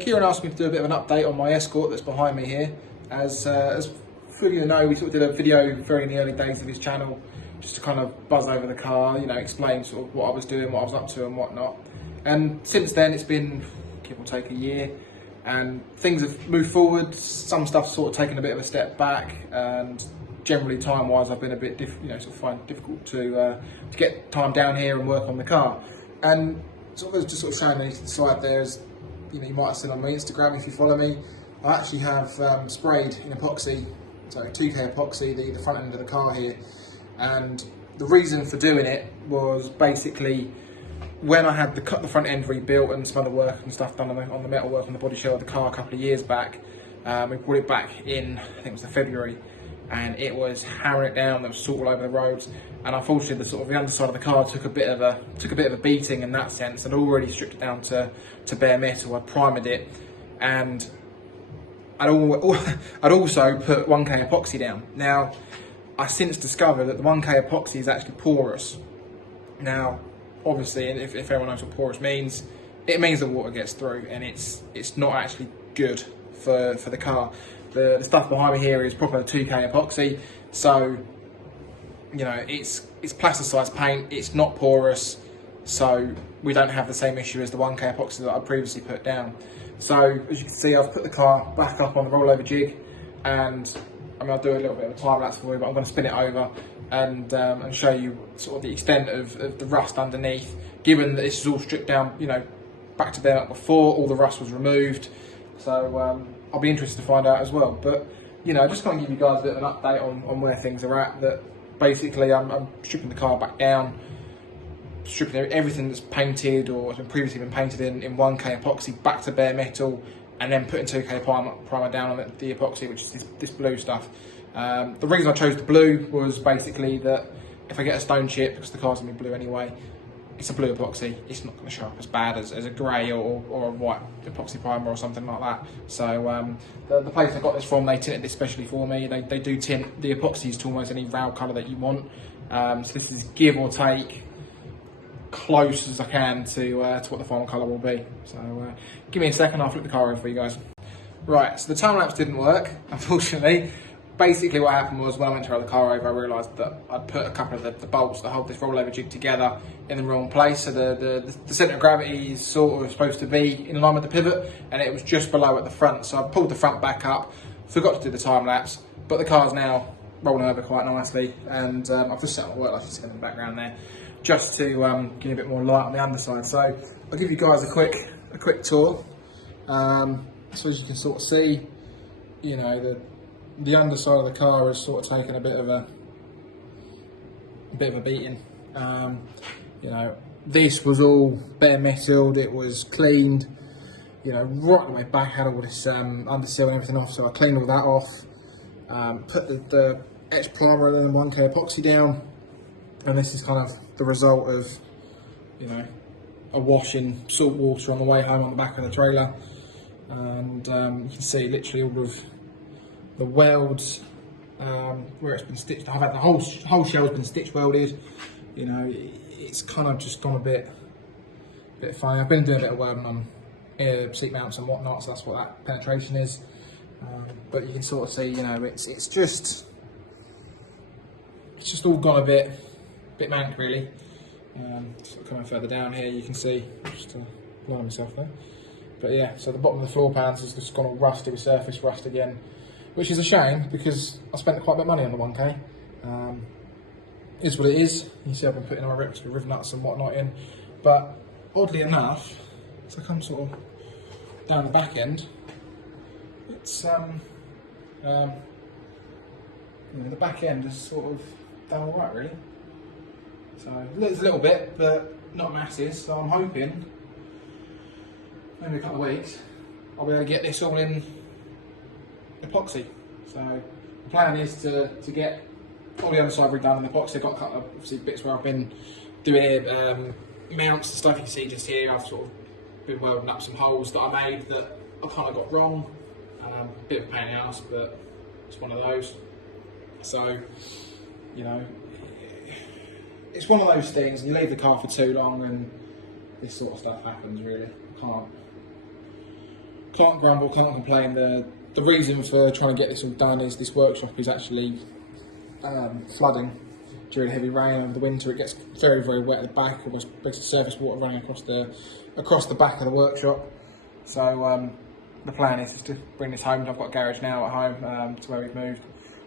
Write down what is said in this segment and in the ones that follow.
Kieran asked me to do a bit of an update on my Escort that's behind me here. As few of you know, we sort of did a video very in the early days of his channel, just to kind of buzz over the car, you know, explain sort of what I was doing, what I was up to and whatnot. And since then it's been, give or take, a year, and things have moved forward. Some stuff's sort of taken a bit of a step back, and generally time-wise I've been a bit, sort of find it difficult to get time down here and work on the car. And sort of just sort of showing these to the side there, is, you know, you might have seen on my Instagram if you follow me, I actually have sprayed in epoxy, so 2K epoxy, the front end of the car here. And the reason for doing it was basically when I had the front end rebuilt and some other work and stuff done on the metal work on the body shell of the car a couple of years back. We brought it back in, I think it was the February, and it was hammering it down. There was salt all over the roads, and unfortunately the underside of the car took a bit of a beating in that sense. I'd already stripped it down to bare metal. I primed it, and I'd also put 1K epoxy down. Now, I since discovered that the 1K epoxy is actually porous. Now, obviously, if everyone knows what porous means, it means the water gets through, and it's not actually good for the car. The stuff behind me here is proper 2K epoxy, so you know it's plasticized paint. It's not porous, so we don't have the same issue as the 1K epoxy that I previously put down. So as you can see, I've put the car back up on the rollover jig, and I mean, I'll do a little bit of a time lapse for you, but I'm going to spin it over and show you sort of the extent of the rust underneath. Given that this is all stripped down, you know, back to bare before all the rust was removed. So I'll be interested to find out as well. But you know, just kind of give you guys a bit of an update on where things are at. That basically I'm stripping the car back down, stripping everything that's painted or has previously been painted in 1K epoxy back to bare metal, and then putting 2K primer down on the epoxy, which is this blue stuff. The reason I chose the blue was basically that if I get a stone chip, because the car's going to be blue anyway, it's a blue epoxy, it's not going to show up as bad as a grey or a white epoxy primer or something like that. So the place I got this from, they tinted this specially for me. They do tint the epoxies to almost any rail colour that you want. So this is give or take close as I can to what the final colour will be. So give me a second, I'll flip the car over for you guys. Right, so the time lapse didn't work, unfortunately. Basically what happened was when I went to roll the car over, I realised that I'd put a couple of the bolts that hold this rollover jig together in the wrong place. So the centre of gravity is sort of supposed to be in line with the pivot, and it was just below at the front. So I pulled the front back up, forgot to do the time lapse, but the car's now rolling over quite nicely, and I've just set up my work light, you see in the background there, just to give you a bit more light on the underside. So I'll give you guys a quick tour. So as you can sort of see, you know, the underside of the car has sort of taken a bit of a beating. You know, this was all bare metalled, it was cleaned, you know, right the way back, had all this underseal and everything off, so I cleaned all that off, put the etched primer and then 1K epoxy down, and this is kind of the result of, you know, a wash in salt water on the way home on the back of the trailer. And you can see literally all of the welds where it's been stitched. I've had the whole shell's been stitch welded. You know, it's kind of just gone a bit funny. I've been doing a bit of welding on seat mounts and whatnot, so that's what that penetration is. But you can sort of see, you know, it's just all gone a bit mank really. Sort of coming further down here, you can see, just to line myself there. But yeah, so the bottom of the floor pans has just gone all rusty, resurfaced rust again, which is a shame because I spent quite a bit of money on the 1K. Is what it is. You can see I've been putting my riv nuts and whatnot in, but oddly enough, as I come sort of down the back end, it's you know, the back end is sort of done all right really. So it's a little bit, but not massive. So I'm hoping maybe a couple of weeks I'll be able to get this all in epoxy. So the plan is to get all the underside redone in epoxy. I've got a couple of obviously bits where I've been doing mounts and stuff. You can see just here I've sort of been welding up some holes that I made that I kind of got wrong. Bit of a pain in the ass, but it's one of those. So, you know, it's one of those things, you leave the car for too long and this sort of stuff happens really. can't grumble, can't complain. The reason for trying to get this all done is this workshop is actually flooding during heavy rain over the winter. It gets very, very wet at the back, almost basically surface water running across the back of the workshop. So the plan is to bring this home. I've got a garage now at home to where we've moved.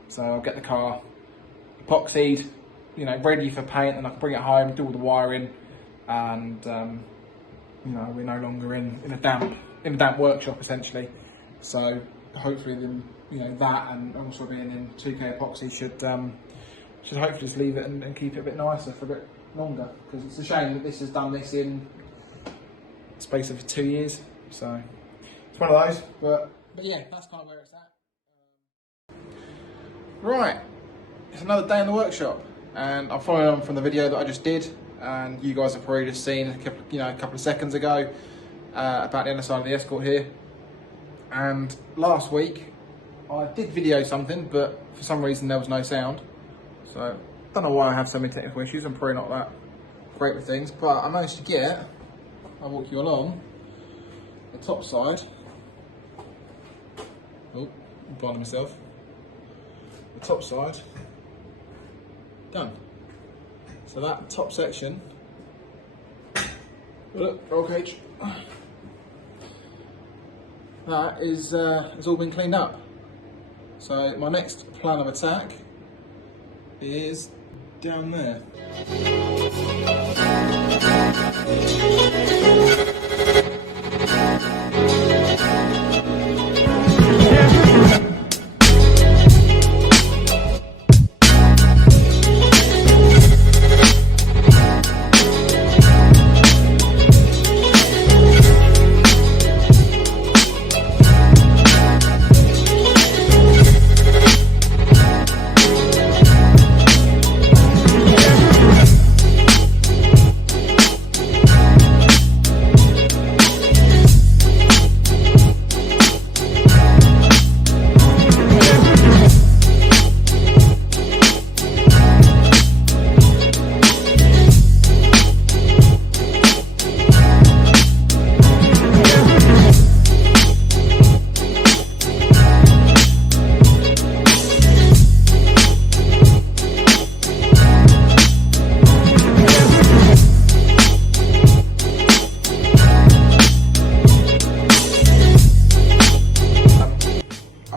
So I'll get the car epoxied, you know, ready for paint, and I can bring it home, do all the wiring, and you know, we're no longer in a damp workshop essentially. So hopefully, you know, that and also being in 2K epoxy should hopefully just leave it and keep it a bit nicer for a bit longer, because it's a shame that this has done this in the space of 2 years. So it's one of those, but yeah, that's kind of where it's at. Right, it's another day in the workshop, and I'm following on from the video that I just did, and you guys have probably just seen a couple of seconds ago about the underside of the Escort here. And last week I did video something, but for some reason there was no sound. So I don't know why I have so many technical issues. I'm probably not that great with things, but I managed to get, I'll walk you along, the top side. Oh, I'm blinding myself. The top side done. So that top section, look, roll cage, that is has all been cleaned up. So my next plan of attack is down there.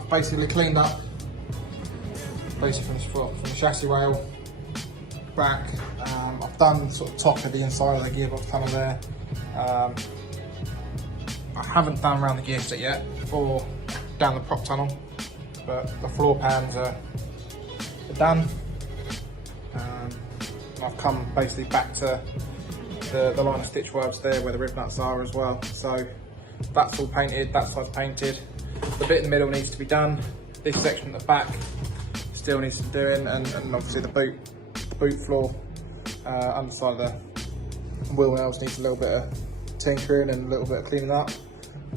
Basically cleaned up basically from the chassis rail back. I've done sort of top of the inside of the gearbox tunnel there. I haven't done around the gear set yet or down the prop tunnel, but the floor pans are done. I've come basically back to the line of stitch works there where the rib nuts are as well. So that's all painted, that side's painted. The bit in the middle needs to be done. This section at the back still needs to be doing, and obviously the boot floor underside of the wheel wells needs a little bit of tinkering and a little bit of cleaning up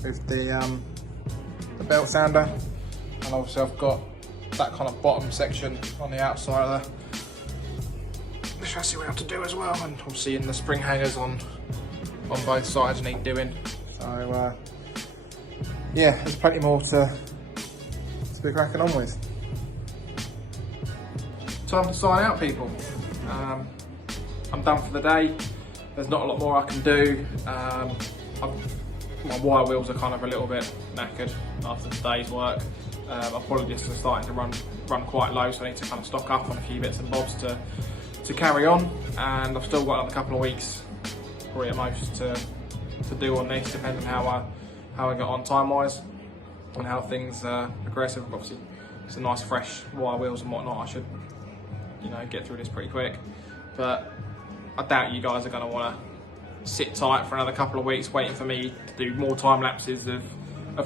with the belt sander. And obviously I've got that kind of bottom section on the outside of the chassis rail to do as well, and obviously in the spring hangers on both sides need doing. So yeah, there's plenty more to be cracking on with. Time to sign out, people. I'm done for the day. There's not a lot more I can do. My wire wheels are kind of a little bit knackered after today's work. My apologies are starting to run quite low, so I need to kind of stock up on a few bits and bobs to carry on. And I've still got another couple of weeks, probably at most, to do on this, depending on how I get on time-wise and how things progress. Obviously, it's a nice fresh wire wheels and whatnot. I should, you know, get through this pretty quick. But I doubt you guys are going to want to sit tight for another couple of weeks waiting for me to do more time lapses of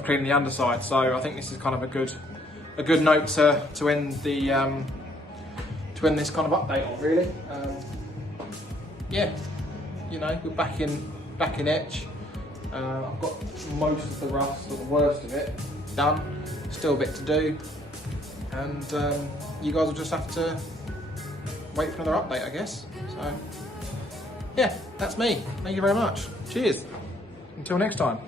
cleaning the underside. So I think this is kind of a good note to end the to end this kind of update on, really. Yeah, you know, we're back in etch. I've got most of the rust, or the worst of it, done. Still a bit to do, and you guys will just have to wait for another update, I guess. So yeah, that's me. Thank you very much. Cheers. Until next time.